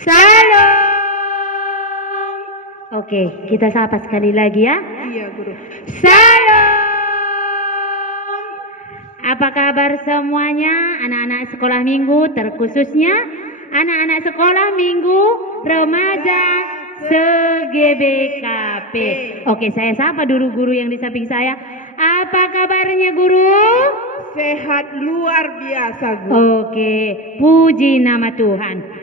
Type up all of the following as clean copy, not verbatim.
Salam. Oke, kita sapa sekali lagi ya. Iya, Guru. Salam. Apa kabar semuanya anak-anak sekolah minggu, terkhususnya anak-anak sekolah minggu remaja se-GBKP. Oke, saya sapa dulu guru yang di samping saya. Apa kabarnya guru? Sehat luar biasa, Guru. Oke, puji nama Tuhan.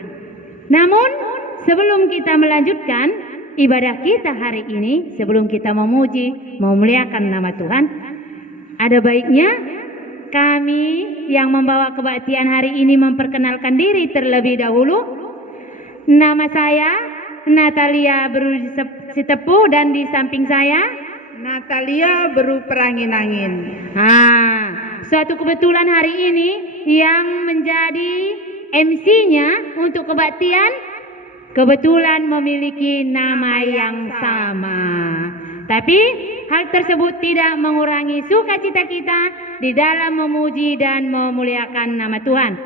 Namun, sebelum kita melanjutkan ibadah kita hari ini, sebelum kita memuji, memuliakan nama Tuhan, ada baiknya kami yang membawa kebaktian hari ini memperkenalkan diri terlebih dahulu. Nama saya Natalia Beru Sitepu dan di samping saya Natalia Beru Perangin-angin. Suatu kebetulan hari ini yang menjadi MC-nya untuk kebaktian kebetulan memiliki nama yang sama. Tapi hal tersebut tidak mengurangi sukacita kita di dalam memuji dan memuliakan nama Tuhan.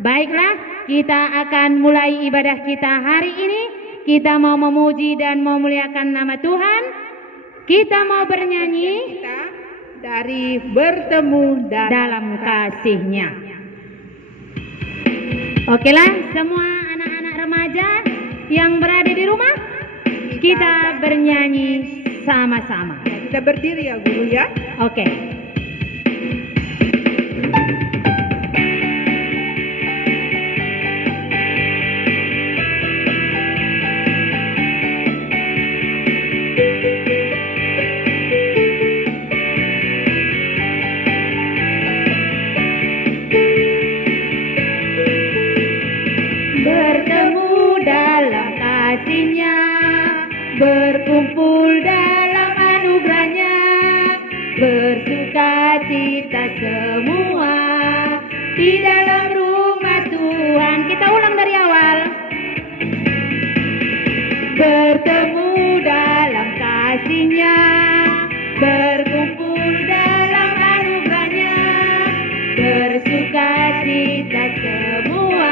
Baiklah, kita akan mulai ibadah kita hari ini. Kita mau memuji dan memuliakan nama Tuhan. Kita mau bernyanyi dari bertemu dalam kasih-Nya. Okelah, semua anak-anak remaja yang berada di rumah, kita bernyanyi sama-sama. Kita berdiri ya, Guru ya. Oke. Berkumpul dalam anugerahnya, bersuka cita semua di dalam rumah Tuhan. Kita ulang dari awal. Bertemu dalam kasih-Nya, berkumpul dalam anugerahnya, bersuka cita semua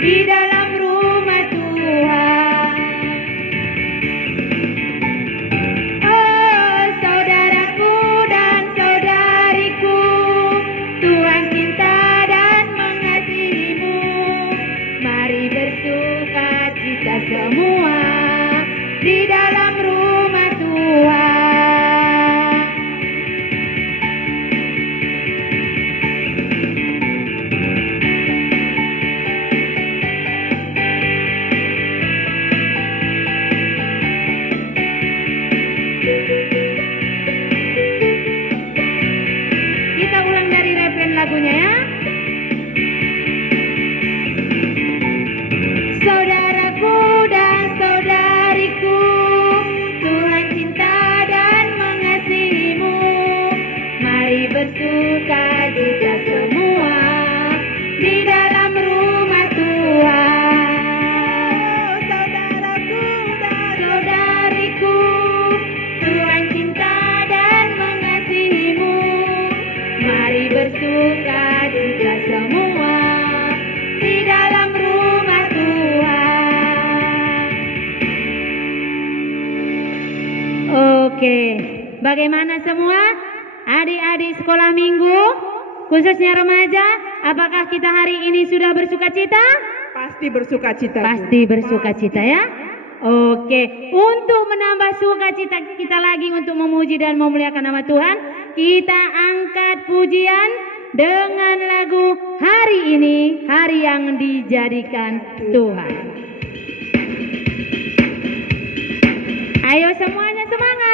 di dalam rumah Tuhan. Semua di dalam rumah Tuhan. Kita ulang dari refren lagunya ya. Saudaraku dan saudariku, Tuhan cinta dan mengasihimu. Mari bersuka cita semua di dalam rumah Tuhan. Saudaraku dan saudariku, Tuhan cinta dan mengasihimu. Mari bersuka cita semua di dalam rumah Tuhan. Oke, bagaimana semua adik-adik sekolah minggu, khususnya remaja? Apakah kita hari ini sudah bersuka cita? Pasti bersuka cita. Pasti bersuka cita ya. Oke, untuk menambah sukacita kita lagi untuk memuji dan memuliakan nama Tuhan, kita angkat pujian dengan lagu Hari Ini, Hari Yang Dijadikan Tuhan. Ayo semuanya semangat.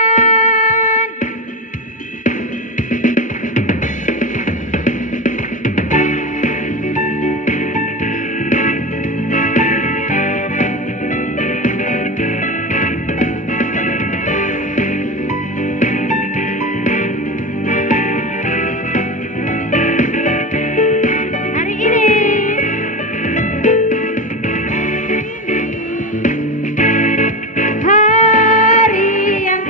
Hari yang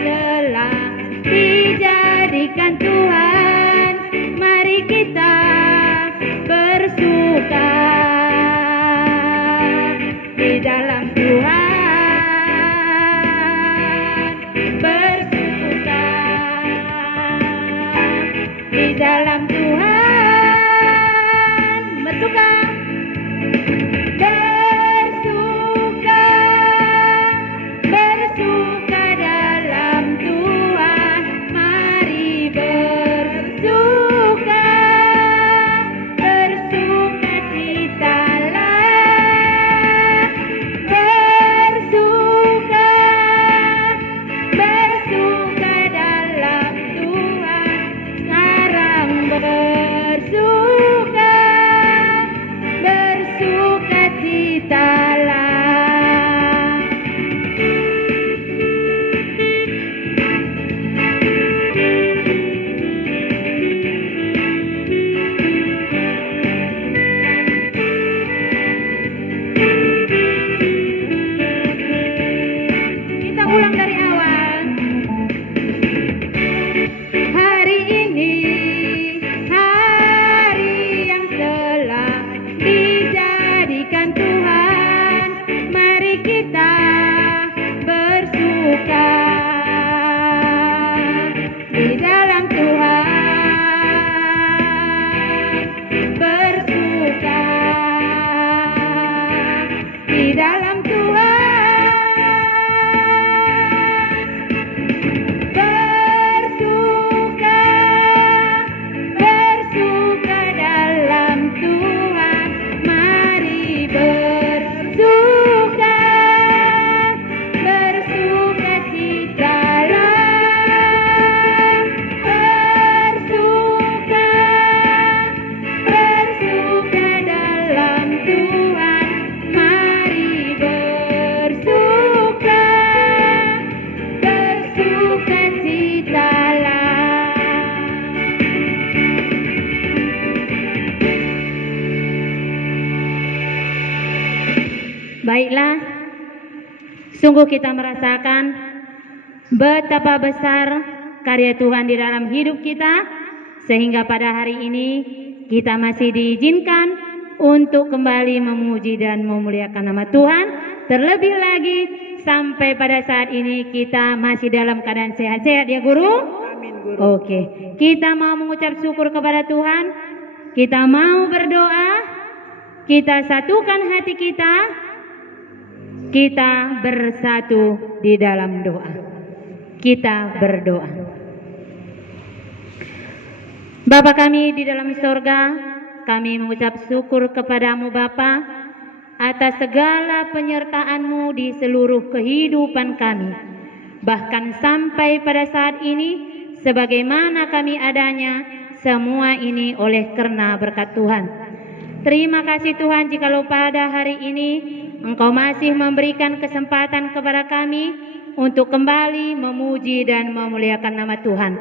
Sungguh kita merasakan betapa besar karya Tuhan di dalam hidup kita, sehingga pada hari ini kita masih diizinkan untuk kembali memuji dan memuliakan nama Tuhan. Terlebih lagi sampai pada saat ini kita masih dalam keadaan sehat-sehat ya guru. Amin guru. Oke, kita mau mengucap syukur kepada Tuhan. Kita mau berdoa. Kita satukan hati kita. Kita bersatu di dalam doa. Kita berdoa. Bapa kami di dalam sorga, kami mengucap syukur kepadamu Bapa atas segala penyertaan-Mu di seluruh kehidupan kami. Bahkan sampai pada saat ini, sebagaimana kami adanya, semua ini oleh karena berkat Tuhan. Terima kasih Tuhan jikalau pada hari ini Engkau masih memberikan kesempatan kepada kami untuk kembali memuji dan memuliakan nama Tuhan.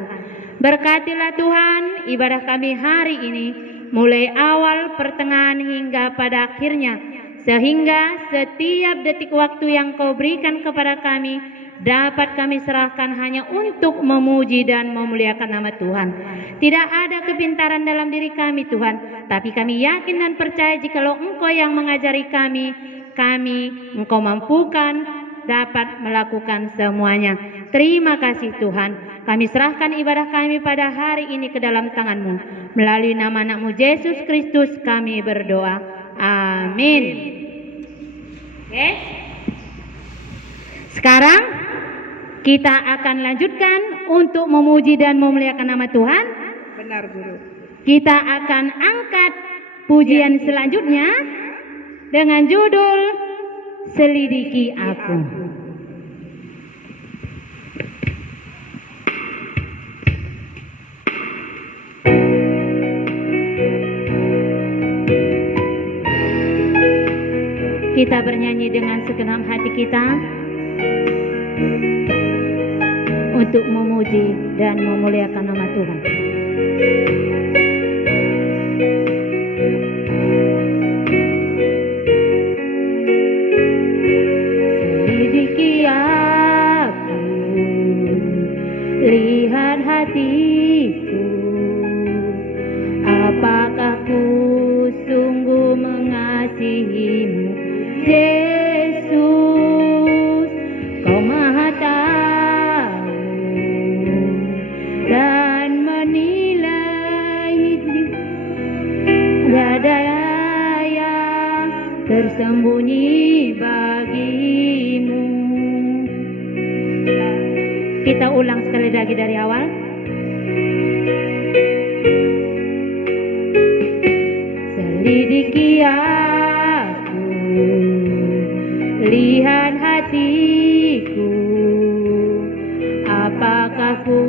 Berkatilah Tuhan ibadah kami hari ini, mulai awal, pertengahan hingga pada akhirnya, sehingga setiap detik waktu yang Kau berikan kepada kami dapat kami serahkan hanya untuk memuji dan memuliakan nama Tuhan. Tidak ada kepintaran dalam diri kami Tuhan, tapi kami yakin dan percaya jikalau Engkau yang mengajari kami, Engkau mampukan dapat melakukan semuanya. Terima kasih Tuhan. Kami serahkan ibadah kami pada hari ini ke dalam tangan-Mu. Melalui nama anak-Mu Yesus Kristus kami berdoa. Amin. Oke. Sekarang kita akan lanjutkan untuk memuji dan memuliakan nama Tuhan. Benar guru. Kita akan angkat pujian selanjutnya dengan judul Selidiki Aku. Kita bernyanyi dengan segenap hati kita untuk memuji dan memuliakan nama Tuhan. Selidiki aku, lihat hatiku, apakah ku sungguh mengasihimu, Yesus. Kau maha tahu dan menilai hidup, tiada yang tersembunyi bagimu. Kita ulang sekali lagi dari awal. Selidiki aku, lihat hatiku, apakah ku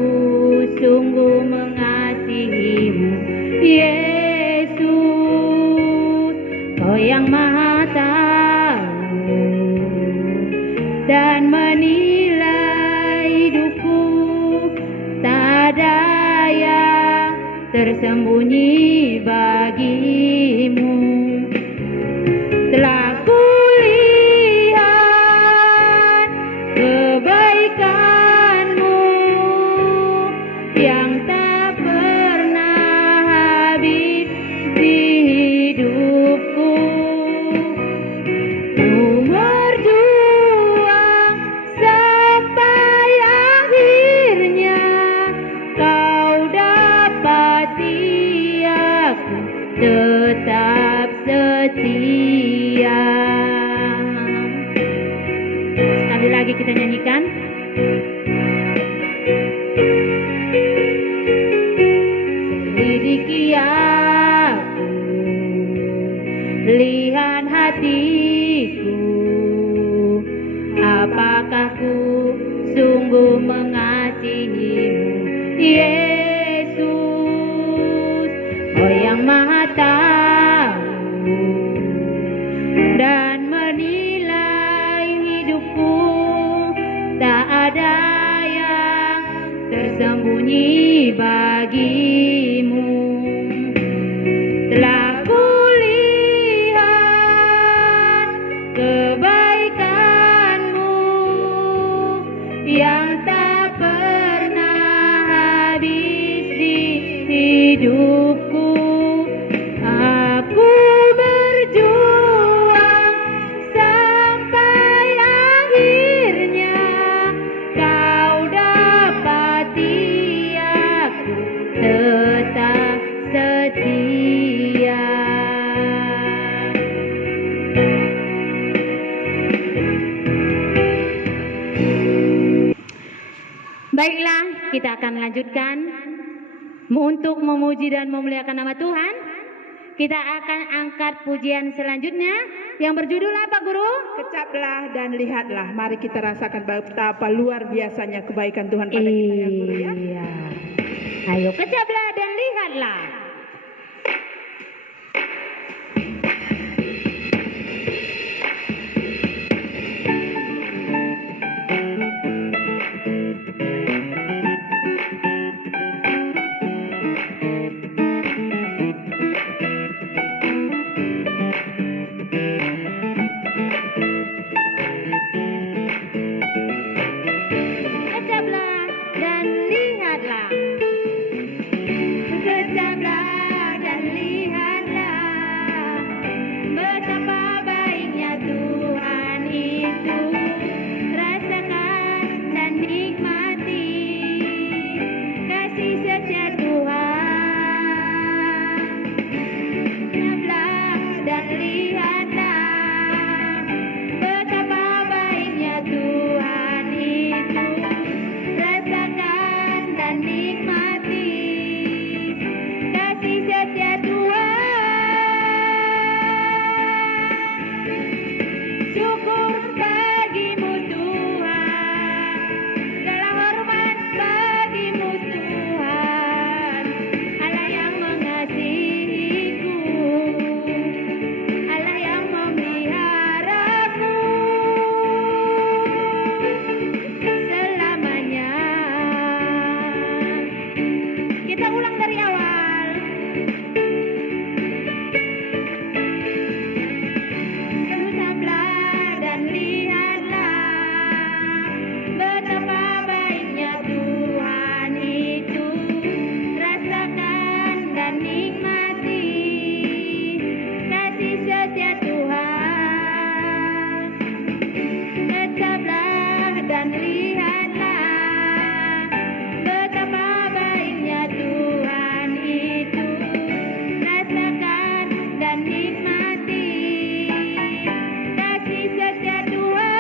sungguh mengasihimu, Yesus. Kau yang maha tahu dan menilai hidupku, tak ada yang tersembunyi bagimu. Telah kulihat kebaikan-Mu yang tak pernah habis di hidupku. Ku berjuang sampai akhirnya Kau dapati aku tetap setia. Sekali lagi kita nyanyikan. Selidiki aku, lihat hatiku, apakah ku sungguh mengasihimu, Yesus. Kau yang maha tahu dan menilai hidupku, tak ada yang tersembunyi bagimu. Telah kulihat kebaikan-Mu hidupku. Aku berjuang sampai akhirnya kau dapati aku tetap setia. Baiklah, kita akan lanjutkan untuk memuji dan memuliakan nama Tuhan. Kita akan angkat pujian selanjutnya yang berjudul apa, Guru? Kecaplah dan lihatlah. Mari kita rasakan betapa luar biasanya kebaikan Tuhan pada kita ya Guru ya. Iya. Ayo kecaplah dan lihatlah. Kecaplah dan lihatlah. Kecaplah dan lihatlah betapa baiknya Tuhan itu. Rasakan dan nikmati kasih setia Tuhan. Kecaplah dan lihatlah betapa baiknya Tuhan itu. Rasakan dan nikmati kasih setia Tuhan. Syukur bagimu Tuhan, segala hormat bagimu Tuhan, Allah yang mengasihiku, Allah yang memeliharaku selamanya. Kita ulang dari awal. Kecaplah dan lihatlah betapa baiknya Tuhan itu. Rasakan dan nikmati kasih setia Tuhan. Kecaplah dan lihatlah betapa baiknya Tuhan itu. Rasakan dan nikmati kasih setia Tuhan.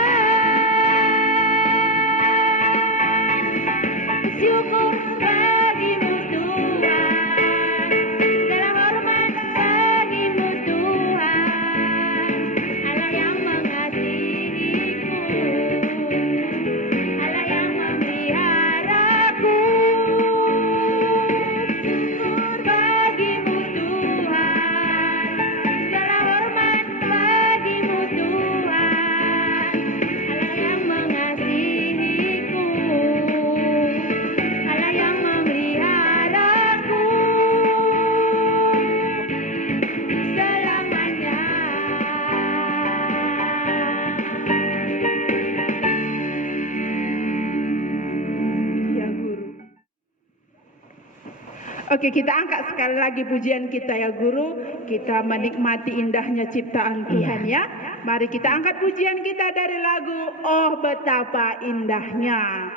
Syukur bagimu Tuhan, segala hormat bagimu Tuhan, Allah yang mengasihiku, Allah yang memeliharaku. Syukur bagimu Tuhan, segala hormat bagimu Tuhan, Allah yang mengasihiku, Allah yang memeliharaku selamanya. Ya Guru. Oke, kita angkat sekali lagi pujian kita ya Guru. Kita menikmati indahnya ciptaan Tuhan ya. Mari kita angkat pujian kita dari lagu Oh Betapa Indahnya.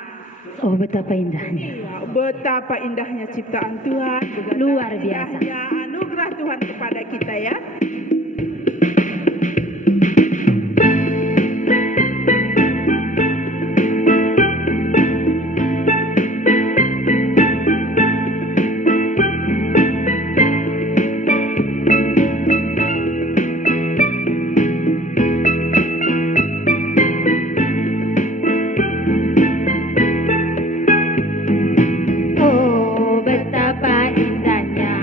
Oh, betapa indahnya. Ya, betapa indahnya ciptaan Tuhan. Betapa Luar biasa. indahnya anugerah Tuhan kepada kita ya. Oh, betapa indahnya,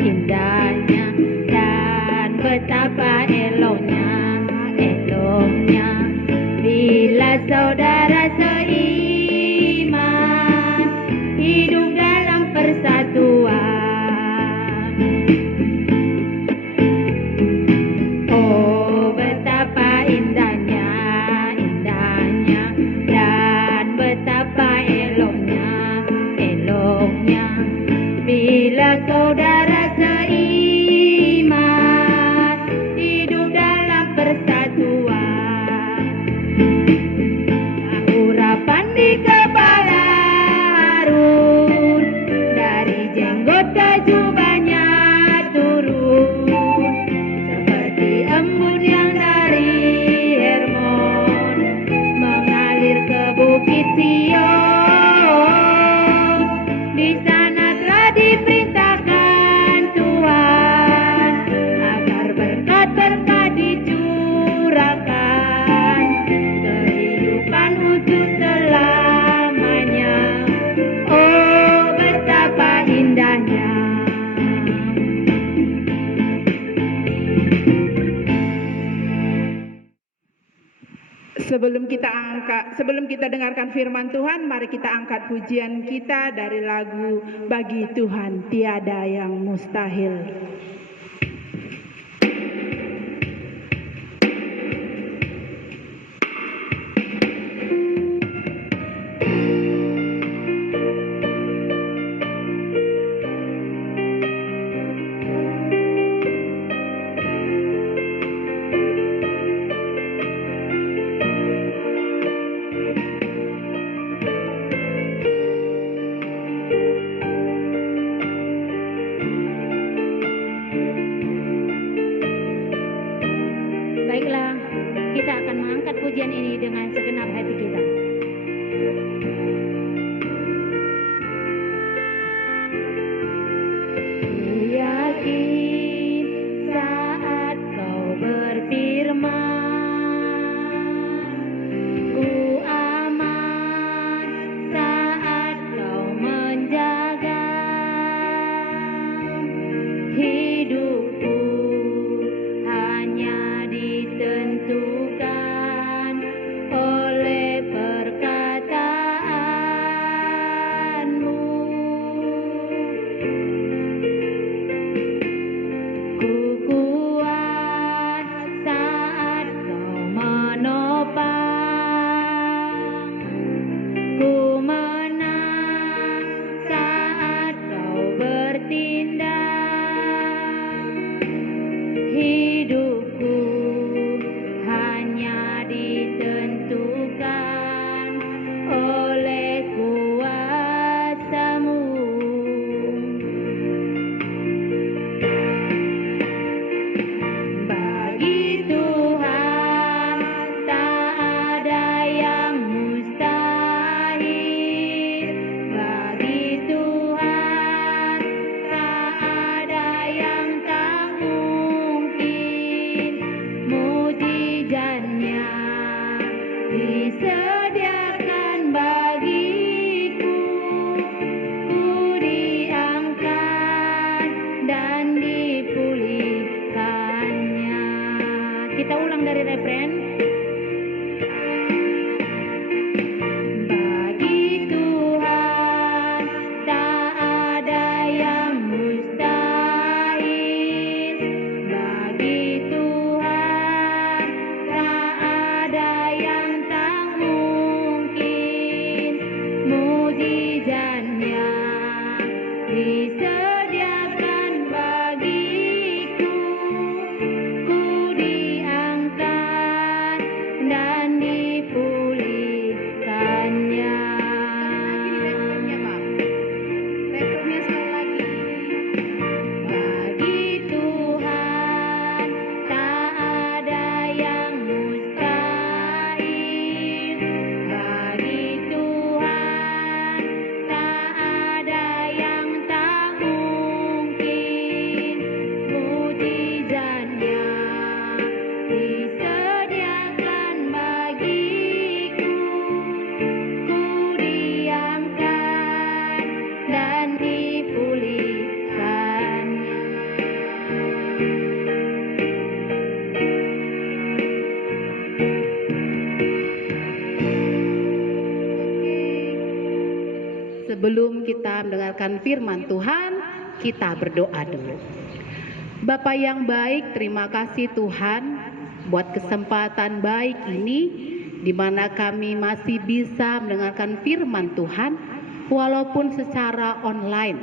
indahnya, dan betapa eloknya, eloknya, bila saudara seiman hidup dalam persatuan. Oh, betapa indahnya, indahnya, dan betapa eloknya, eloknya, bila saudara seiman, hidup dalam persatuan. Urapan di kepala Harun, dari jenggot ke jubahnya turun, seperti embun yang dari Hermon mengalir ke bukit Sion. Di sana telah diperintahkan Tuhan agar berkat-berkat dicurahkan, kehidupan untuk selamanya. Oh, betapa indahnya. Sebelum kita dengarkan firman Tuhan, mari kita angkat pujian kita dari lagu Bagi Tuhan Tiada Yang Mustahil. Baiklah, kita akan mengangkat pujian ini dengan segenap hati kita. Ku yakin saat kau berfirman, ku aman saat kau menjaga hidupku. Hanya ditentukan oleh perkataanmu. Ku kuat saat kau menopang, ku menang saat kau bertindak. Hidupku hanya ditentukan oleh kuasa-Mu. Bagi Tuhan tak ada yang mustahil. Bagi Tuhan tak ada yang tak mungkin. Mujizatnya disediakan bagiku. Ku diangkat dan dipulihkannya. Kita ulang dari refren. Bagi Tuhan tak ada yang mustahil. Bagi Tuhan tak ada yang tak mungkin. Mujizatnya disediakan bagiku. Ku diangkat dan dipulihkannya. Bagi Tuhan tak ada yang mustahil. Bagi Tuhan tak ada yang tak mungkin. Mujizatnya disediakan bagiku. Ku diangkat dan dipulihkannya. Sebelum kita mendengarkan firman Tuhan, kita berdoa dulu. Bapa yang baik, terima kasih Tuhan buat kesempatan baik ini di mana kami masih bisa mendengarkan firman Tuhan walaupun secara online.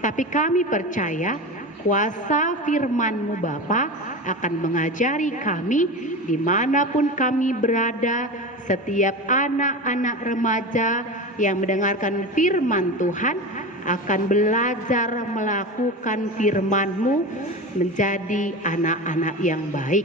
Tapi kami percaya kuasa firman-Mu Bapa akan mengajari kami dimanapun kami berada. Setiap anak-anak remaja yang mendengarkan firman Tuhan akan belajar melakukan firman-Mu menjadi anak-anak yang baik.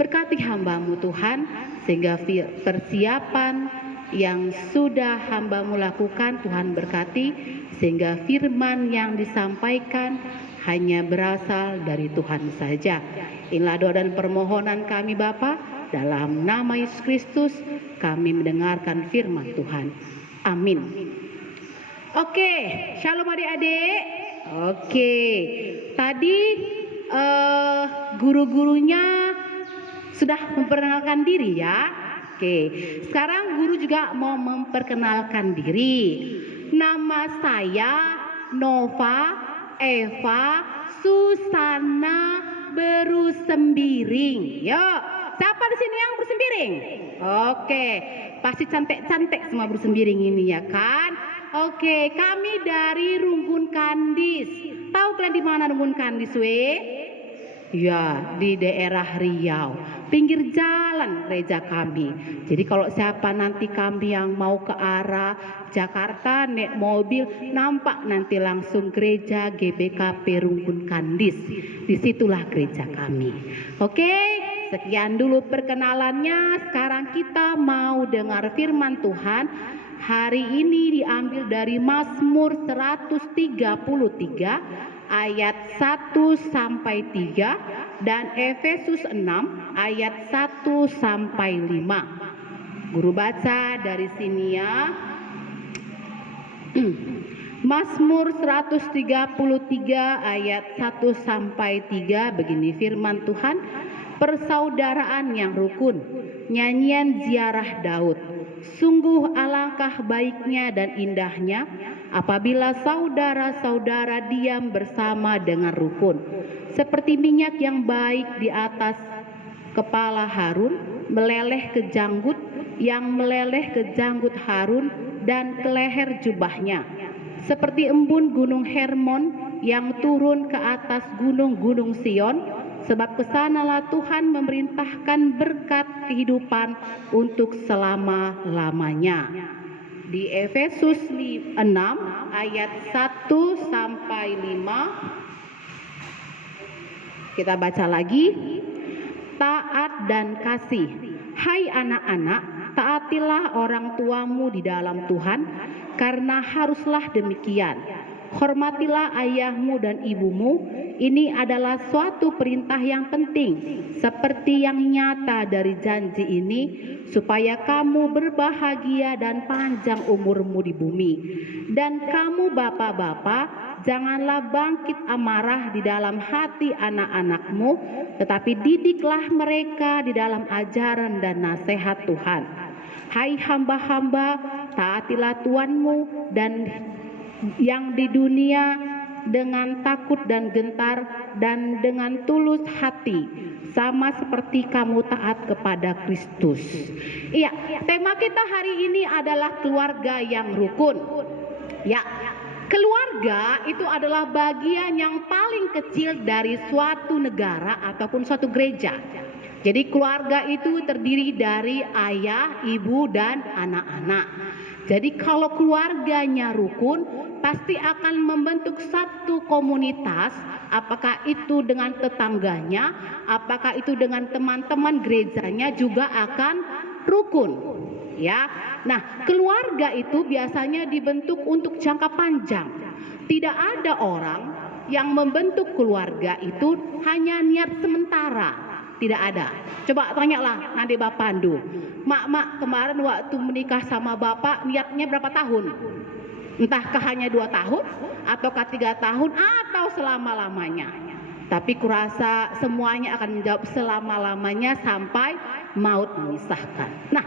Berkati hamba-Mu Tuhan, sehingga persiapan yang sudah hamba-Mu lakukan Tuhan berkati, sehingga firman yang disampaikan hanya berasal dari Tuhan saja. Inilah doa dan permohonan kami Bapa, dalam nama Yesus Kristus kami mendengarkan firman Tuhan. Amin. Oke, shalom adik-adik. Oke, tadi guru-gurunya sudah memperkenalkan diri ya. Oke, sekarang guru juga mau memperkenalkan diri. Nama saya Nova Eva Susana Berusembiring. Yuk, siapa di sini yang bersembiring? Oke, pasti cantik-cantik semua bersembiring ini ya kan? Oke, kami dari Rungkun Kandis. Tahu kalian di mana Rungkun Kandis, Ya, di daerah Riau, pinggir jalan gereja kami. Jadi kalau siapa nanti kami yang mau ke arah Jakarta naik mobil, nampak nanti langsung gereja GBKP Rungkun Kandis. Disitulah gereja kami. Oke, sekian dulu perkenalannya. Sekarang kita mau dengar firman Tuhan. Hari ini diambil dari Mazmur 133 ayat 1 sampai 3 dan Efesus 6 ayat 1 sampai 5. Guru baca dari sini ya. Mazmur 133 ayat 1 sampai 3 begini firman Tuhan. Persaudaraan yang rukun, nyanyian ziarah Daud. Sungguh alangkah baiknya dan indahnya apabila saudara-saudara diam bersama dengan rukun. Seperti minyak yang baik di atas kepala Harun, meleleh ke janggut, yang meleleh ke janggut Harun dan ke leher jubahnya. Seperti embun gunung Hermon yang turun ke atas gunung-gunung Sion. Sebab kesanalah Tuhan memerintahkan berkat kehidupan untuk selama-lamanya. Di Efesus 6 ayat 1 sampai 5 kita baca lagi. Taat dan kasih. Hai anak-anak, taatilah orang tuamu di dalam Tuhan, karena haruslah demikian. Hormatilah ayahmu dan ibumu. Ini adalah suatu perintah yang penting, seperti yang nyata dari janji ini, supaya kamu berbahagia dan panjang umurmu di bumi. Dan kamu bapak-bapak, janganlah bangkit amarah di dalam hati anak-anakmu, tetapi didiklah mereka di dalam ajaran dan nasihat Tuhan. Hai hamba-hamba, taatilah tuanmu dan yang di dunia dengan takut dan gentar dan dengan tulus hati, sama seperti kamu taat kepada Kristus. Iya, tema kita hari ini adalah keluarga yang rukun. Ya, keluarga itu adalah bagian yang paling kecil dari suatu negara ataupun suatu gereja. Jadi keluarga itu terdiri dari ayah, ibu, dan anak-anak. Jadi kalau keluarganya rukun, pasti akan membentuk satu komunitas, apakah itu dengan tetangganya, apakah itu dengan teman-teman gerejanya juga akan rukun. Ya. Nah, keluarga itu biasanya dibentuk untuk jangka panjang. Tidak ada orang yang membentuk keluarga itu hanya niat sementara. Tidak ada. Coba tanyalah nanti Bapak Pandu. Mak kemarin waktu menikah sama Bapak niatnya berapa tahun? Entahkah hanya 2 tahun, ataukah 3 tahun, atau selama-lamanya. Tapi kurasa semuanya akan menjawab selama-lamanya sampai maut memisahkan. Nah,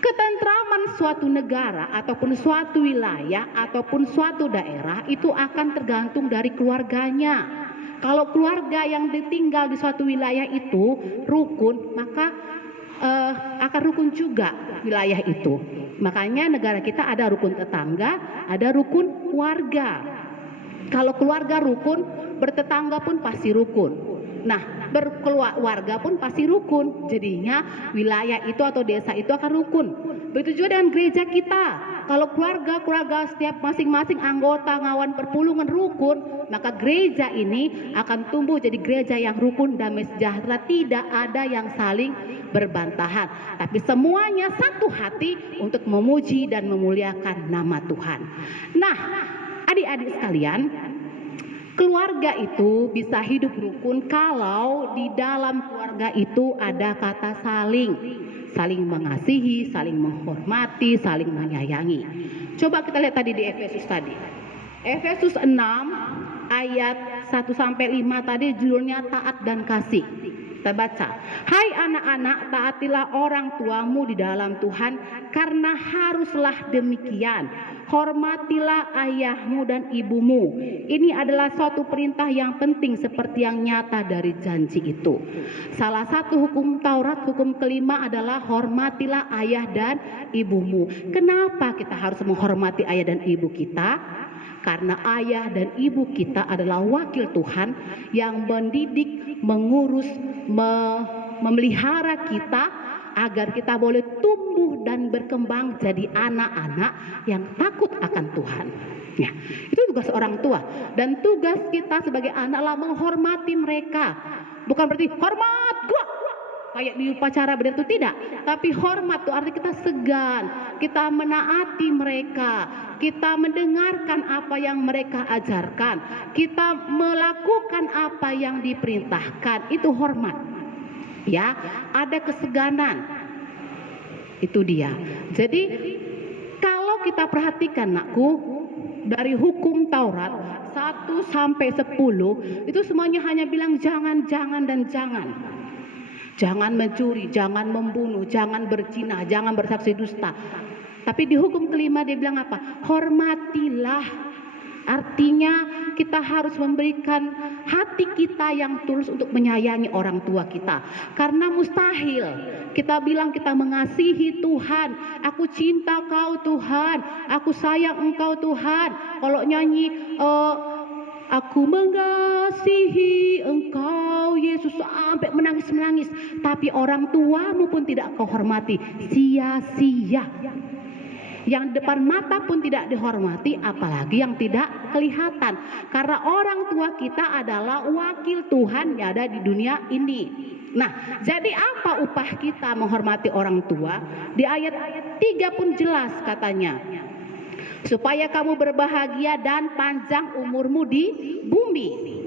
ketentraman suatu negara ataupun suatu wilayah ataupun suatu daerah itu akan tergantung dari keluarganya. Kalau keluarga yang ditinggal di suatu wilayah itu rukun, maka akan rukun juga wilayah itu. Makanya negara kita ada rukun tetangga, ada rukun warga. Kalau keluarga rukun, bertetangga pun pasti rukun. Nah, berkeluarga pun pasti rukun. Jadinya wilayah itu atau desa itu akan rukun. Begitu juga dengan gereja kita. Kalau keluarga setiap masing-masing anggota ngawan perpulungan rukun, maka gereja ini akan tumbuh jadi gereja yang rukun, damai sejahtera, tidak ada yang saling berbantahan, tapi semuanya satu hati untuk memuji dan memuliakan nama Tuhan. Nah, adik-adik sekalian, keluarga itu bisa hidup rukun kalau di dalam keluarga itu ada kata saling mengasihi, saling menghormati, saling menyayangi. Coba kita lihat tadi di Efesus tadi. Efesus 6 ayat 1 sampai 5 tadi judulnya taat dan kasih. Kita baca, hai anak-anak, taatilah orang tuamu di dalam Tuhan, karena haruslah demikian. Hormatilah ayahmu dan ibumu. Ini adalah suatu perintah yang penting seperti yang nyata dari janji itu. Salah satu hukum Taurat, hukum kelima adalah hormatilah ayah dan ibumu. Kenapa kita harus menghormati ayah dan ibu kita? Karena ayah dan ibu kita adalah wakil Tuhan yang mendidik, mengurus, memelihara kita agar kita boleh tumbuh dan berkembang jadi anak-anak yang takut akan Tuhan. Ya, itu tugas orang tua, dan tugas kita sebagai anak adalah menghormati mereka. Bukan berarti hormat gua kayak di upacara begitu, tidak. Tapi hormat itu arti kita segan, kita menaati mereka, kita mendengarkan apa yang mereka ajarkan, kita melakukan apa yang diperintahkan, itu hormat. Ya, ada keseganan. Itu dia. Jadi kalau kita perhatikan nakku, dari hukum Taurat 1 sampai 10 itu semuanya hanya bilang jangan dan jangan. Jangan mencuri, jangan membunuh, jangan berzina, jangan bersaksi dusta. Tapi di hukum kelima dia bilang apa? Hormatilah. Artinya kita harus memberikan hati kita yang tulus untuk menyayangi orang tua kita. Karena mustahil kita bilang kita mengasihi Tuhan, aku cinta kau Tuhan, aku sayang engkau Tuhan. Kalau nyanyi aku mengasihi engkau Yesus sampai menangis-menangis, tapi orang tuamu pun tidak kau hormati, sia-sia. Yang depan mata pun tidak dihormati, apalagi yang tidak kelihatan. Karena orang tua kita adalah wakil Tuhan yang ada di dunia ini. Nah, jadi apa upah kita menghormati orang tua? Di ayat 3 pun jelas katanya, supaya kamu berbahagia dan panjang umurmu di bumi.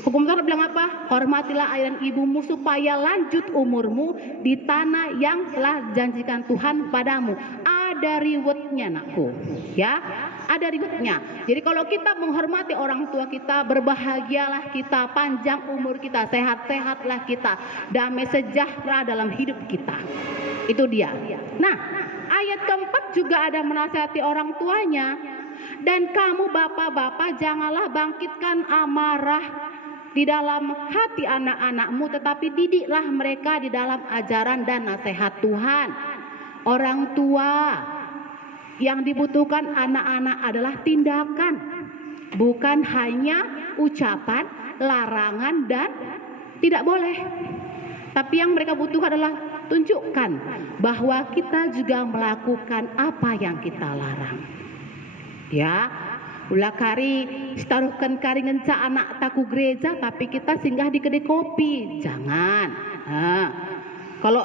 Hukum Taurat bilang apa? Hormatilah ayah dan ibumu supaya lanjut umurmu di tanah yang telah janjikan Tuhan padamu. Ada rewardnya nakku, ya, ada rewardnya. Jadi kalau kita menghormati orang tua kita, berbahagialah kita, panjang umur kita, sehat-sehatlah kita, damai sejahtera dalam hidup kita. Itu dia. Nah, ayat keempat juga ada menasihati orang tuanya. Dan kamu bapak-bapak janganlah bangkitkan amarah di dalam hati anak-anakmu, tetapi didiklah mereka di dalam ajaran dan nasihat Tuhan. Orang tua, yang dibutuhkan anak-anak adalah tindakan, bukan hanya ucapan, larangan dan tidak boleh. Tapi yang mereka butuhkan adalah tunjukkan bahwa kita juga melakukan apa yang kita larang. Ya, ulah kari taruhkan kari ngenca anak taku gereja tapi kita singgah di kedai kopi, jangan. Kalau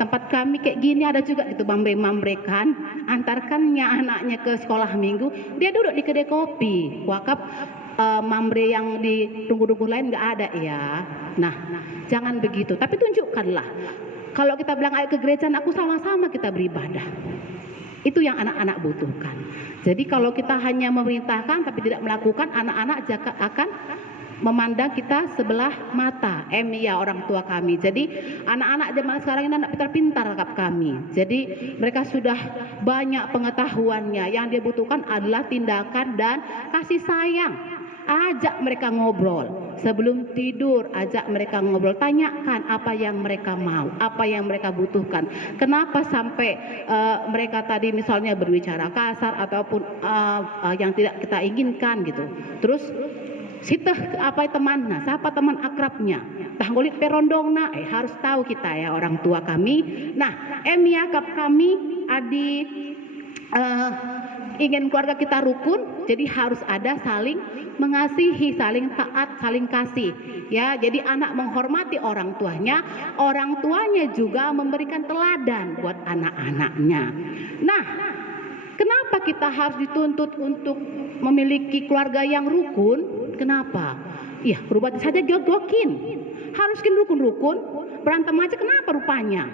tempat kami kayak gini ada juga gitu, mambre-mambrekan, antarkannya anaknya ke sekolah minggu, dia duduk di kedai kopi. Wakaf mambre yang di tunggu-tunggu lain nggak ada ya. Nah, jangan begitu. Tapi tunjukkanlah. Kalau kita bilang ayo ke gereja, aku sama-sama kita beribadah. Itu yang anak-anak butuhkan. Jadi kalau kita hanya memerintahkan tapi tidak melakukan, anak-anak akan memandang kita sebelah mata. Ya orang tua kami. Jadi anak-anak zaman sekarang ini anak pintar-pintar kami. Jadi mereka sudah banyak pengetahuannya. Yang dia butuhkan adalah tindakan dan kasih sayang. Ajak mereka ngobrol. Sebelum tidur, ajak mereka ngobrol, tanyakan apa yang mereka mau, apa yang mereka butuhkan. Kenapa sampai mereka tadi misalnya berbicara kasar ataupun yang tidak kita inginkan gitu. Terus siteh apa teman, nah siapa teman akrabnya, tah ngulit perondongna, harus tahu kita ya orang tua kami. Nah, yakap kami adi ingin keluarga kita rukun, jadi harus ada saling mengasihi, saling taat, saling kasih. Ya, jadi anak menghormati orang tuanya juga memberikan teladan buat anak-anaknya. Nah, kenapa kita harus dituntut untuk memiliki keluarga yang rukun? Kenapa? Ya, berubah saja jodokin. Haruskin rukun-rukun, berantem aja kenapa rupanya?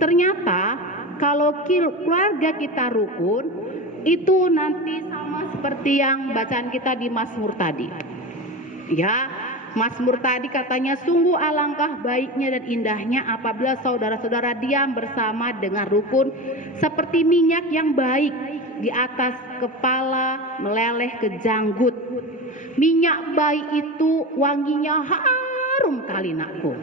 Ternyata kalau keluarga kita rukun, itu nanti sama seperti yang bacaan kita di Mazmur tadi. Ya, Mazmur tadi katanya sungguh alangkah baiknya dan indahnya apabila saudara-saudara diam bersama dengan rukun seperti minyak yang baik di atas kepala meleleh ke janggut. Minyak baik itu wanginya harum kali nakku.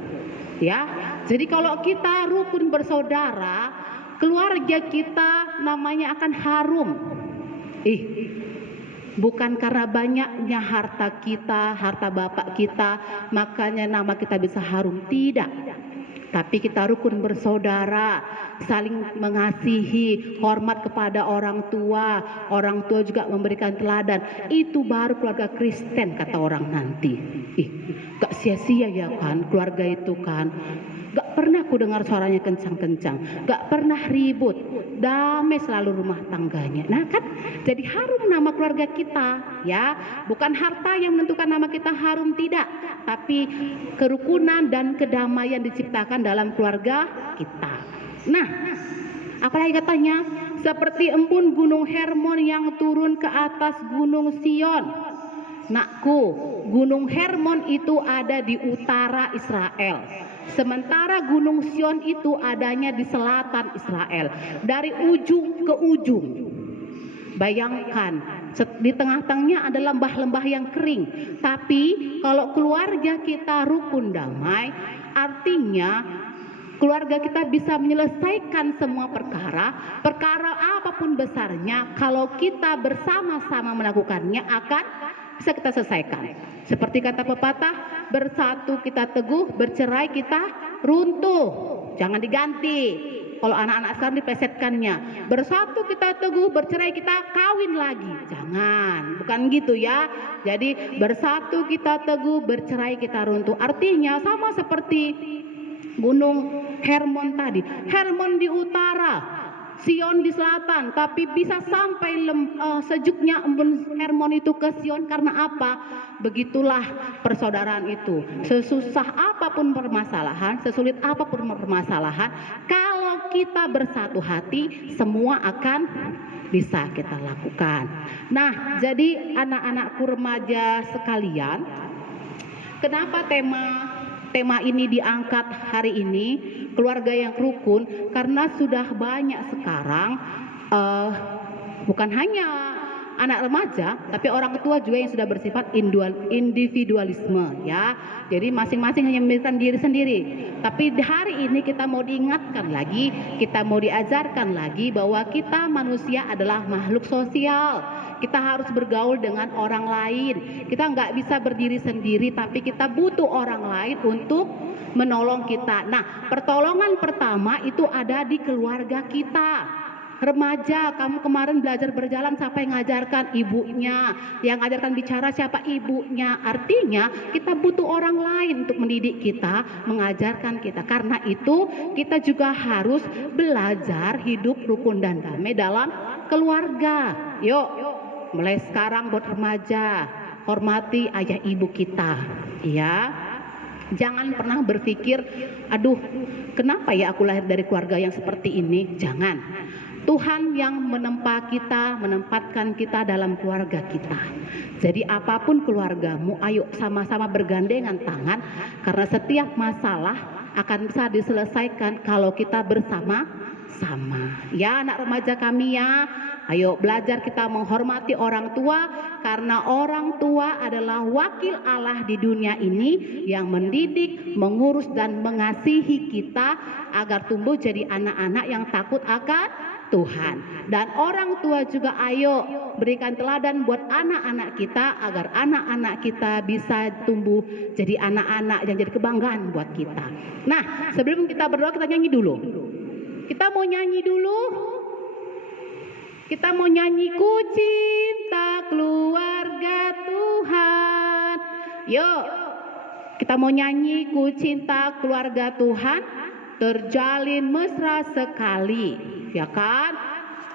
Ya, jadi kalau kita rukun bersaudara, keluarga kita namanya akan harum. Bukan karena banyaknya harta kita, harta bapak kita, makanya nama kita bisa harum. Tidak. Tapi kita rukun bersaudara, saling mengasihi, hormat kepada orang tua juga memberikan teladan. Itu baru keluarga Kristen kata orang nanti. Gak sia-sia ya kan keluarga itu kan. Gak pernah ku dengar suaranya kencang-kencang, gak pernah ribut, damai selalu rumah tangganya. Nah kan, jadi harum nama keluarga kita, ya. Bukan harta yang menentukan nama kita harum, tidak, tapi kerukunan dan kedamaian diciptakan dalam keluarga kita. Nah, apalagi katanya, seperti embun gunung Hermon yang turun ke atas gunung Sion. Nakku, gunung Hermon itu ada di utara Israel. Sementara gunung Sion itu adanya di selatan Israel. Dari ujung ke ujung. Bayangkan, di tengah-tengahnya ada lembah-lembah yang kering. Tapi kalau keluarga kita rukun damai, artinya keluarga kita bisa menyelesaikan semua perkara apapun besarnya. Kalau kita bersama-sama melakukannya akan bisa kita selesaikan. Seperti kata pepatah, bersatu kita teguh, bercerai kita runtuh. Jangan diganti. Kalau anak-anak sekarang diplesetkannya, bersatu kita teguh, bercerai kita kawin lagi. Jangan, bukan gitu ya. Jadi bersatu kita teguh, bercerai kita runtuh. Artinya sama seperti gunung Hermon tadi. Hermon di utara, Sion di selatan, tapi bisa sampai sejuknya embun Hermon itu ke Sion karena apa? Begitulah persaudaraan itu. Sesusah apapun permasalahan, sesulit apapun permasalahan, kalau kita bersatu hati, semua akan bisa kita lakukan. Nah, jadi anak-anakku remaja sekalian, kenapa tema ini diangkat hari ini, keluarga yang rukun, karena sudah banyak sekarang bukan hanya anak remaja, tapi orang tua juga yang sudah bersifat individualisme, ya. Jadi masing-masing hanya memikirkan diri sendiri. Tapi hari ini kita mau diingatkan lagi, kita mau diajarkan lagi bahwa kita manusia adalah makhluk sosial. Kita harus bergaul dengan orang lain. Kita nggak bisa berdiri sendiri, tapi kita butuh orang lain untuk menolong kita. Nah, pertolongan pertama itu ada di keluarga kita. Remaja, kamu kemarin belajar berjalan, siapa yang ngajarkan? Ibunya. Yang ngajarkan bicara siapa? Ibunya. Artinya kita butuh orang lain untuk mendidik kita, mengajarkan kita. Karena itu kita juga harus belajar hidup rukun dan damai dalam keluarga. Yuk, mulai sekarang buat remaja, hormati ayah ibu kita, ya. Jangan pernah berpikir, aduh, kenapa ya aku lahir dari keluarga yang seperti ini? Jangan. Tuhan yang menempatkan kita dalam keluarga kita. Jadi apapun keluargamu, ayo sama-sama bergandengan tangan, karena setiap masalah akan bisa diselesaikan kalau kita bersama-sama. Ya anak remaja kami ya, Ayo belajar kita menghormati orang tua, karena orang tua adalah wakil Allah di dunia ini yang mendidik, mengurus dan mengasihi kita agar tumbuh jadi anak-anak yang takut akan Tuhan. Dan orang tua juga ayo berikan teladan buat anak-anak kita agar anak-anak kita bisa tumbuh jadi anak-anak yang jadi kebanggaan buat kita. Nah, sebelum kita berdoa kita nyanyi dulu. Kita mau nyanyi dulu. Kita mau nyanyi Ku Cinta Keluarga Tuhan. Yuk, kita mau nyanyi Ku Cinta Keluarga Tuhan, terjalin mesra sekali, ya kan?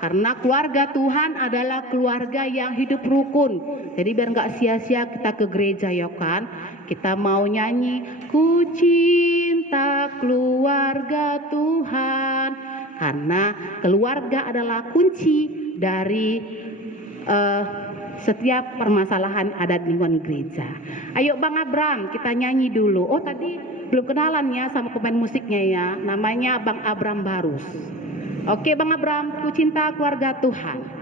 Karena keluarga Tuhan adalah keluarga yang hidup rukun. Jadi biar nggak sia-sia kita ke gereja, ya kan? Kita mau nyanyi Ku Cinta Keluarga Tuhan, karena keluarga adalah kunci dari setiap permasalahan ada di lingkungan gereja. Ayo Bang Abram, kita nyanyi dulu. Oh tadi belum kenalan ya sama pemain musiknya ya. Namanya Bang Abram Barus. Oke Bang Abram, Ku Cinta Keluarga Tuhan.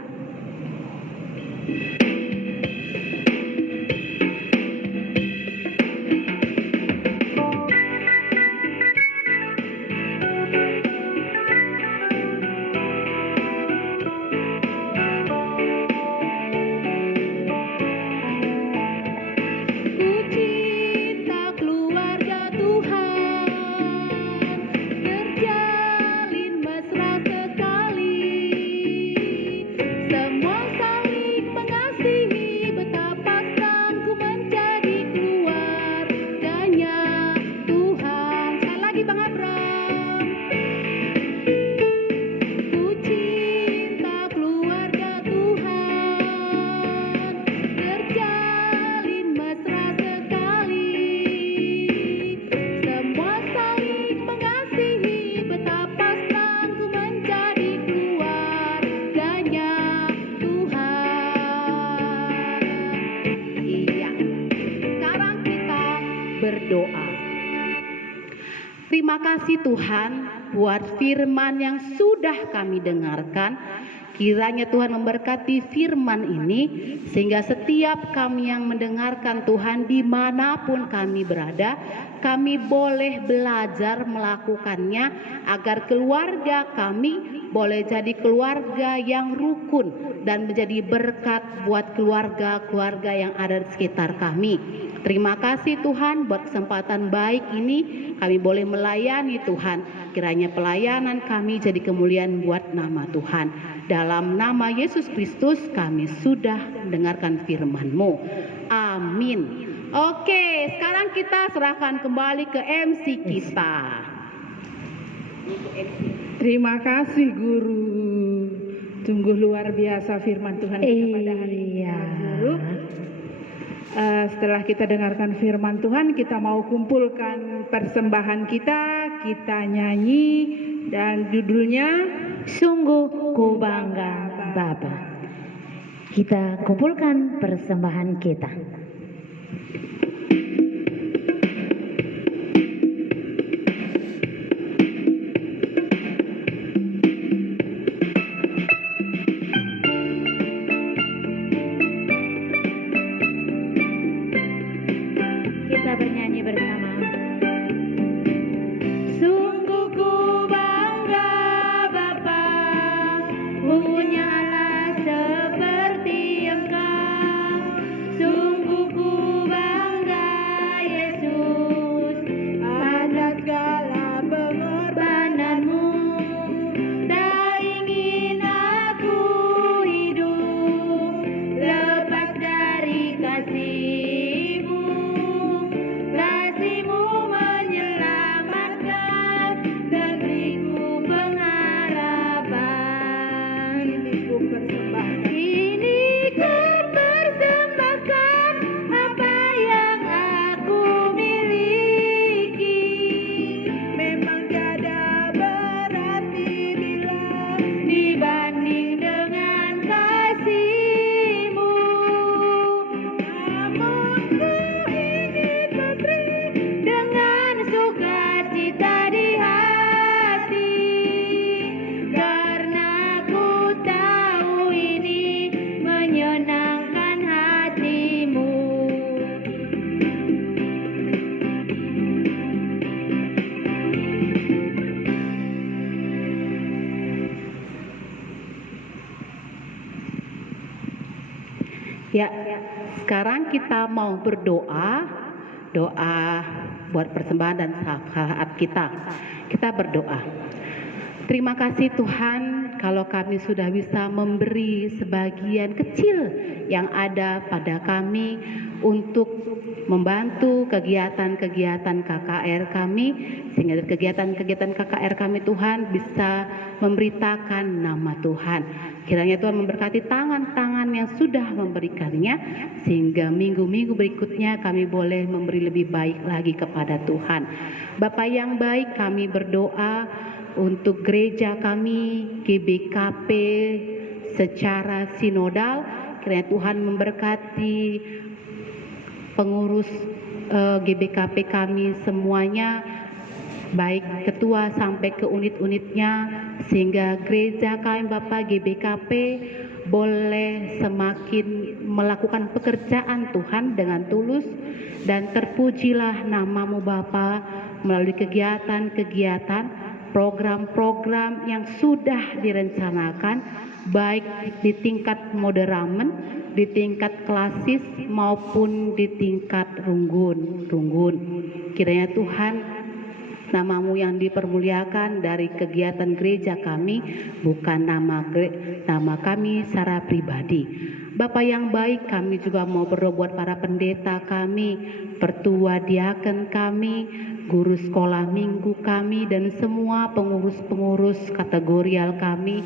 Berdoa. Terima kasih Tuhan buat firman yang sudah kami dengarkan. Kiranya Tuhan memberkati firman ini sehingga setiap kami yang mendengarkan Tuhan dimanapun kami berada, kami boleh belajar melakukannya agar keluarga kami boleh jadi keluarga yang rukun dan menjadi berkat buat keluarga-keluarga yang ada di sekitar kami. Terima kasih Tuhan buat kesempatan baik ini kami boleh melayani Tuhan. Kiranya pelayanan kami jadi kemuliaan buat nama Tuhan. Dalam nama Yesus Kristus kami sudah mendengarkan firman-Mu. Amin. Oke, sekarang kita serahkan kembali ke MC kita. Terima kasih Guru. Sungguh luar biasa firman Tuhan kita pada hari ini Guru. Setelah kita dengarkan firman Tuhan, kita mau kumpulkan persembahan kita nyanyi dan judulnya Sungguh ku bangga Bapa. Kita kumpulkan persembahan kita. Kita bernyanyi bersama. Sungguh ku bangga Bapa, punya anak seperti Engkau. Sungguh ku bangga Ya, sekarang kita mau berdoa, doa buat persembahan dan saat kita. Kita berdoa. Terima kasih Tuhan kalau kami sudah bisa memberi sebagian kecil yang ada pada kami untuk membantu kegiatan-kegiatan KKR kami, sehingga dari kegiatan-kegiatan KKR kami Tuhan bisa memberitakan nama Tuhan. Kiranya Tuhan memberkati tangan-tangan yang sudah memberikannya, sehingga minggu-minggu berikutnya kami boleh memberi lebih baik lagi kepada Tuhan. Bapa yang baik, kami berdoa untuk gereja kami GBKP secara sinodal. Kiranya Tuhan memberkati pengurus GBKP kami semuanya, baik ketua sampai ke unit-unitnya, sehingga gereja kami Bapak GBKP boleh semakin melakukan pekerjaan Tuhan dengan tulus, dan terpujilah namamu Bapa melalui kegiatan-kegiatan, program-program yang sudah direncanakan, baik di tingkat moderamen, di tingkat klasis maupun di tingkat runggun. Kiranya Tuhan, namamu yang dipermuliakan dari kegiatan gereja kami, bukan nama kami secara pribadi. Bapa yang baik, kami juga mau berdoa buat para pendeta kami, pertua diaken kami, guru sekolah minggu kami, dan semua pengurus-pengurus kategorial kami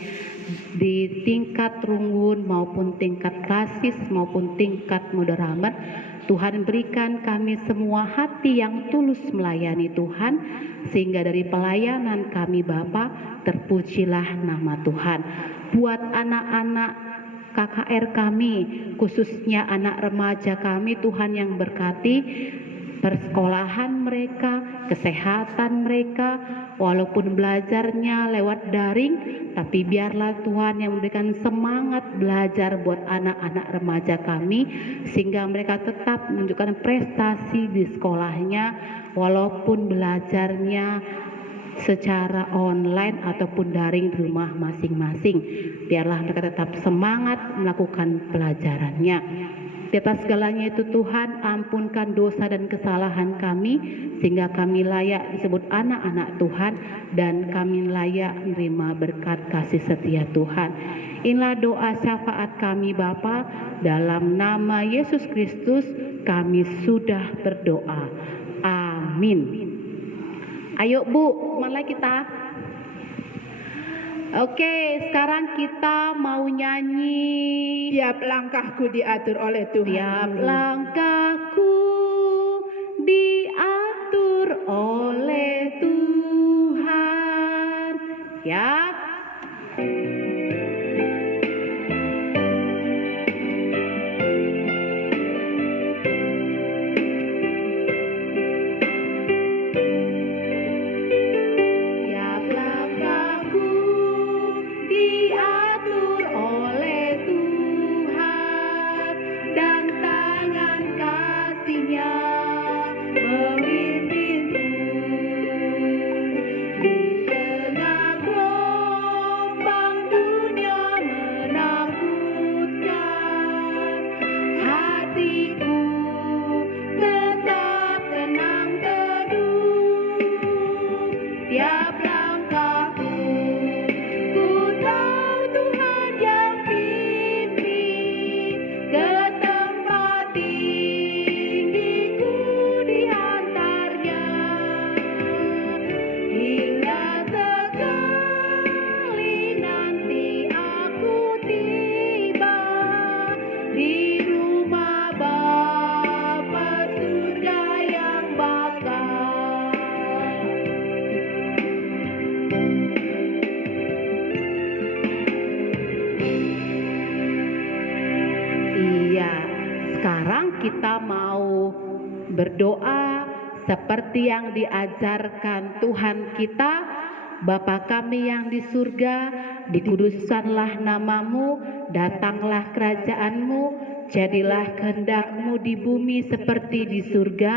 di tingkat runggun maupun tingkat klasis maupun tingkat moderamen. Tuhan berikan kami semua hati yang tulus melayani Tuhan, sehingga dari pelayanan kami Bapa, terpujilah nama Tuhan. Buat anak-anak KKR kami, khususnya anak remaja kami, Tuhan yang berkati persekolahan mereka, kesehatan mereka, walaupun belajarnya lewat daring, tapi biarlah Tuhan yang memberikan semangat belajar buat anak-anak remaja kami, sehingga mereka tetap menunjukkan prestasi di sekolahnya, walaupun belajarnya secara online ataupun daring di rumah masing-masing. Biarlah mereka tetap semangat melakukan pelajarannya. Di atas segalanya itu Tuhan, ampunkan dosa dan kesalahan kami, sehingga kami layak disebut anak-anak Tuhan, dan kami layak menerima berkat kasih setia Tuhan. Inilah doa syafaat kami Bapa, dalam nama Yesus Kristus kami sudah berdoa. Amin. Ayo Bu, mulai kita. Oke, sekarang kita mau nyanyi. Tiap langkahku diatur oleh Tuhan. Tiap langkahku diatur oleh Tuhan. Siap? Tiap langkahku diatur oleh Tuhan, dan tangan kasih-Nya memimpinku. Di tengah gelombang dunia menakutkan, hatiku tetap tenang teduh. Tiap langkahku, ku tahu Tuhan yang pimpin, ke tempat tinggiku diantarnya. Hingga sekali nanti aku tiba di rumah Bapa surga yang bakal. Iya, sekarang kita mau berdoa seperti yang diajarkan Tuhan kita. Bapa kami yang di surga, dikuduskanlah namamu, datanglah kerajaanmu, jadilah kehendak-Mu di bumi seperti di surga.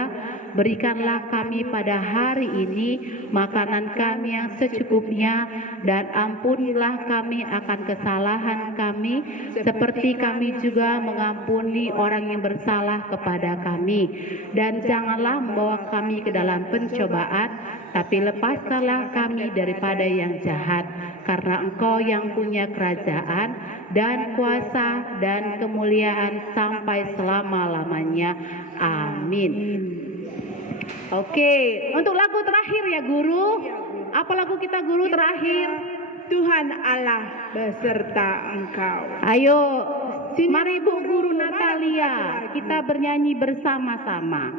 Berikanlah kami pada hari ini makanan kami yang secukupnya, dan ampunilah kami akan kesalahan kami, seperti kami juga mengampuni orang yang bersalah kepada kami. Dan janganlah membawa kami ke dalam pencobaan, tapi lepaskanlah kami daripada yang jahat. Karena Engkau yang punya kerajaan dan kuasa dan kemuliaan sampai selama-lamanya. Amin. Oke, untuk lagu terakhir ya guru. Apa lagu kita guru terakhir? Tuhan Allah beserta engkau. Ayo, Sini, mari Bu Guru Guru, Natalia, mana kita bernyanyi bersama-sama.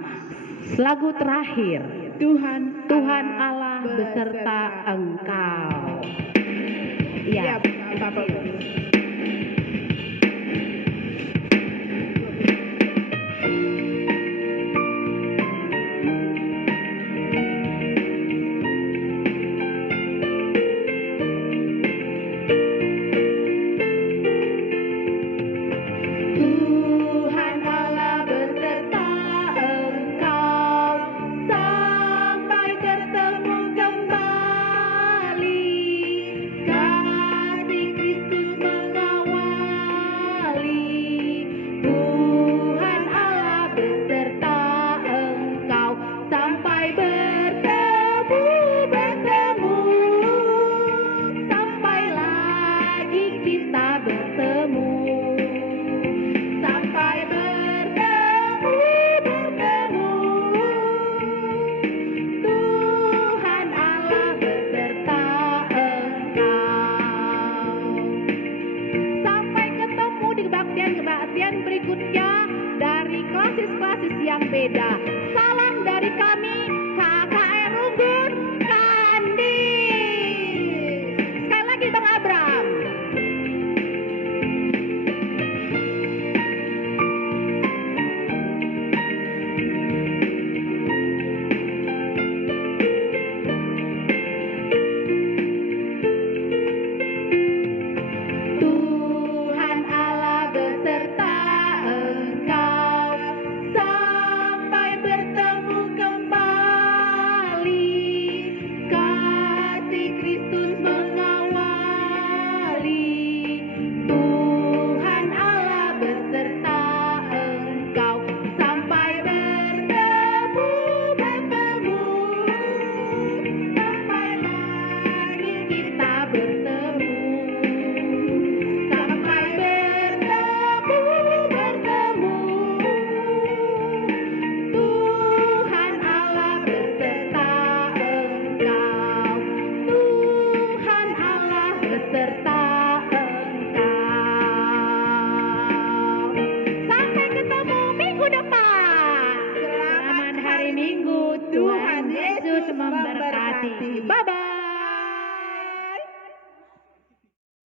Lagu terakhir, Tuhan Allah beserta engkau. Iya, Ya, Bapak Guru. Tuhan Allah beserta engkau sampai ketemu kembali. Kasih Kristus mengawali. Tuhan Allah beserta engkau sampai bertemu, sampai lagi kita bertemu. Sampai bertemu, Tuhan Allah beserta engkau. Sampai ketemu di kebaktian-kebaktian berikutnya dari klasis-klasis yang beda.